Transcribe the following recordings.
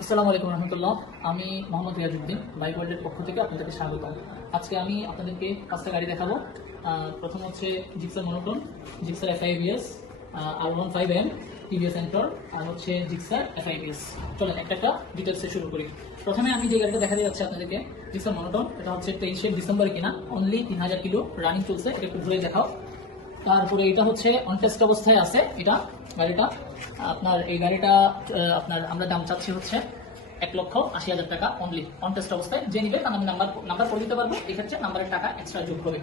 আসসালামু আলাইকুম রহমতুল্লাহ। আমি মোহাম্মদ রিয়াজউদ্দিন, বাইক ওয়ার্ল্ডের পক্ষ থেকে আপনাদেরকে স্বাগত। আজকে আমি আপনাদেরকে 5টা গাড়ি দেখাবো। প্রথম হচ্ছে Gixxer monotone, Gixxer FI ABS, R15M, TVS Ntorq, আর হচ্ছে জিক্সার এফআইবিএস। চলেন একটা একটা ডিটেলসে শুরু করি। প্রথমে আমি যে গাড়িটা দেখাতে যাচ্ছি আপনাদেরকে, জিক্সার মনোটন। এটা হচ্ছে 23শে ডিসেম্বরে কিনা, অনলি 3000 কিলো রানিং চলছে। এটা একটু ঘুরে দেখাও। তারপরে এটা হচ্ছে অনটেস্ট অবস্থায় আছে। এটা গাড়িটা আপনার এই গাড়িটা আপনার আমরা দাম চাচ্ছি হচ্ছে 1,80,000 টাকা অনলি অনটেস্ট অবস্থায়। যে নিবে তার আমি নাম্বার করে দিতে পারবো, এক্ষেত্রে নাম্বারের টাকা এক্সট্রা যোগ হবে।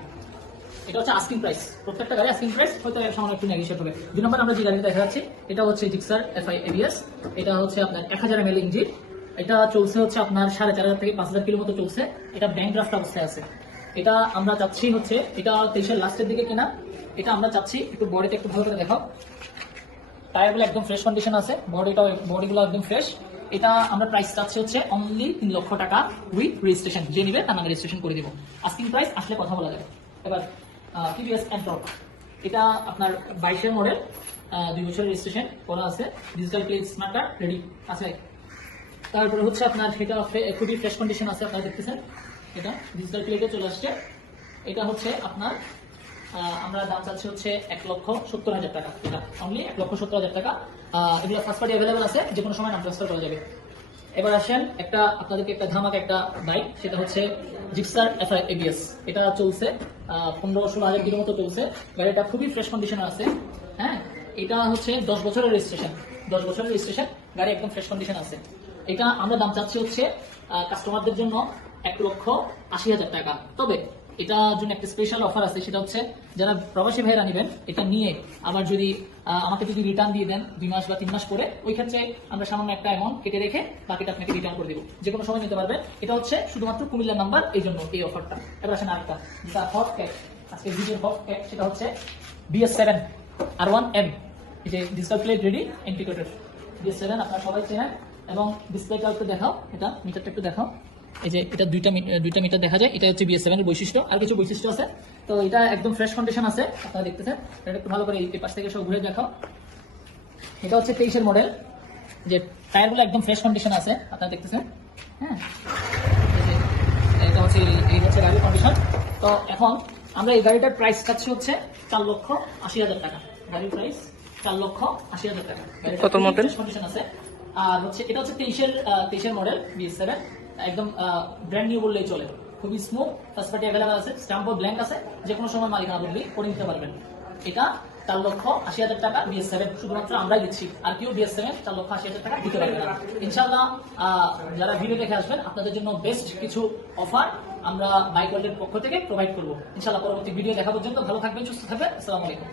এটা হচ্ছে আস্কিং প্রাইস, প্রত্যেকটা গাড়ি আস্কিং প্রাইস, হয়তো সামান্য একটু নেগোশিয়েট হবে। 2 নম্বর আমরা যে গাড়িটা দেখা যাচ্ছি, এটা হচ্ছে জিক্সার এফআই এবিএস। এটা হচ্ছে আপনার 1000 ml ইঞ্জিন। এটা চলছে হচ্ছে আপনার 4500 থেকে 5000 কিলো মতো চলছে। এটা ব্যাংক ড্রাফট অবস্থায় আছে। এটা আমরা চাচ্ছি হচ্ছে, এটা 23-এর লাস্টের দিকে কেনা। এটা আমরা চাচ্ছি একটু বডিতে একটু ভালো করে দেখাও। টায়ারগুলো একদম ফ্রেশ কন্ডিশন আছে, বডিগুলো একদম ফ্রেশ। এটা আমরা প্রাইস চাচ্ছি হচ্ছে অনলি 3 লক্ষ টাকা উইথ রেজিস্ট্রেশন। যে নিবে তার নামে রেজিস্ট্রেশন করে দিব। আস্কিং প্রাইস আসলে কথা বলা যাবে। এবার টিভিএস এন্টর, এটা আপনার 22-এর মডেল, 2 বছরের রেজিস্ট্রেশন করা আছে। Digital plate smart card ready আছে। তারপরে হচ্ছে আপনার এটা খুবই ফ্রেশ কন্ডিশন আছে, আপনারা দেখতেছেন। এটা ডিজিটাল প্লেটে চলে আসছে। এটা হচ্ছে আপনার আমরা দাম চাচ্ছি হচ্ছে 1,70,000 টাকা। এটা অনলি 1,70,000 টাকা। এগুলো ফার্স্ট পার্টি অ্যাভেলেবল আছে, যে কোনো সময় নাম ট্রান্সফার করা যাবে। এবার আসেন আপনাদেরকে একটা ধামাকা একটা বাইক, সেটা হচ্ছে জিক্সার এফআই এবিএস। এটা চলছে 15-16 হাজার কিলো মতো চলছে। গাড়িটা খুবই ফ্রেশ কন্ডিশনে আছে। হ্যাঁ, এটা হচ্ছে 10 বছরের রেজিস্ট্রেশন। 10 বছরের রেজিস্ট্রেশন, গাড়ি একদম ফ্রেশ কন্ডিশন আছে। এটা আমরা দাম চাচ্ছি হচ্ছে কাস্টমারদের জন্য 1,80,000 টাকা। তবে এটার জন্য একটা স্পেশাল অফার আছে, সেটা হচ্ছে যারা প্রবাসী ভাইরা নেবেন, এটা নিয়ে আবার যদি আমাকে যদি রিটার্ন দিয়ে দেন 2 মাস বা 3 মাস পরে, ওই ক্ষেত্রে আমরা সামান্য একটা অ্যামাউন্ট কেটে রেখে বাকিটা আপনাকে রিটার্ন করে দিব। যে কোনো সময় নিতে পারবে। এটা হচ্ছে শুধুমাত্র কুমিল্লার নাম্বার, এই জন্য এই অফারটা। এবার আসেন আরেকটা, যেটা হট ক্যাট, আজকে ভিডিওর হট ক্যাট, সেটা হচ্ছে BS7 R1M। এই যে digital plate ready, indicator BS7 আপনারা সবাই চেনেন। এবং ডিসপ্লেটা একটু দেখাও, এটা মিটারটা একটু দেখাও। এই যে এটা দুইটা মিটার দেখা যায়। এটা হচ্ছে BS7 এর বৈশিষ্ট্য। আর কিছু বৈশিষ্ট্য আছে। তো এটা একদম ফ্রেশ কন্ডিশন আছে, আপনারা দেখতেছেন। এটা একটু ভালো করে এই পাশ থেকে সব ঘুরে দেখাও। এটা হচ্ছে 23-এর মডেল, যে টায়ারগুলো একদম ফ্রেশ কন্ডিশন আছে, আপনারা দেখতেছেন। হ্যাঁ, এটা হচ্ছে এই হচ্ছে গাড়ির কন্ডিশন। তো এখন আমরা এই গাড়িটার প্রাইস চাচ্ছি হচ্ছে 4,80,000 টাকা। গাড়ির প্রাইস 4,80,000 টাকা। কত মডেল কন্ডিশন আছে। আর হচ্ছে এটা হচ্ছে 23-এর মডেল BS7, একদম ব্র্যান্ড নিউ বললেই চলে। খুবই স্মুথ, ফার্স্ট পার্টি অ্যাভেলেবল আছে, স্ট্যাম্পও ব্ল্যাঙ্ক আছে, যে কোনো সময় মালিকানা বদলি করে নিতে পারবেন। এটা 4,80,000 টাকা BS7, শুধুমাত্র আমরাই দিচ্ছি। আর কেউ BS7 4,80,000 টাকা দিতে পারবে না। ইনশাআল্লাহ যারা ভিডিও দেখে আসবেন, আপনাদের জন্য বেস্ট কিছু অফার আমরা বাইক ওয়ার্ল্ডের পক্ষ থেকে প্রোভাইড করবো। ইনশাআল্লাহ পরবর্তী ভিডিও দেখা পর্যন্ত ভালো থাকবেন, সুস্থ থাকবেন। আসসালামু আলাইকুম।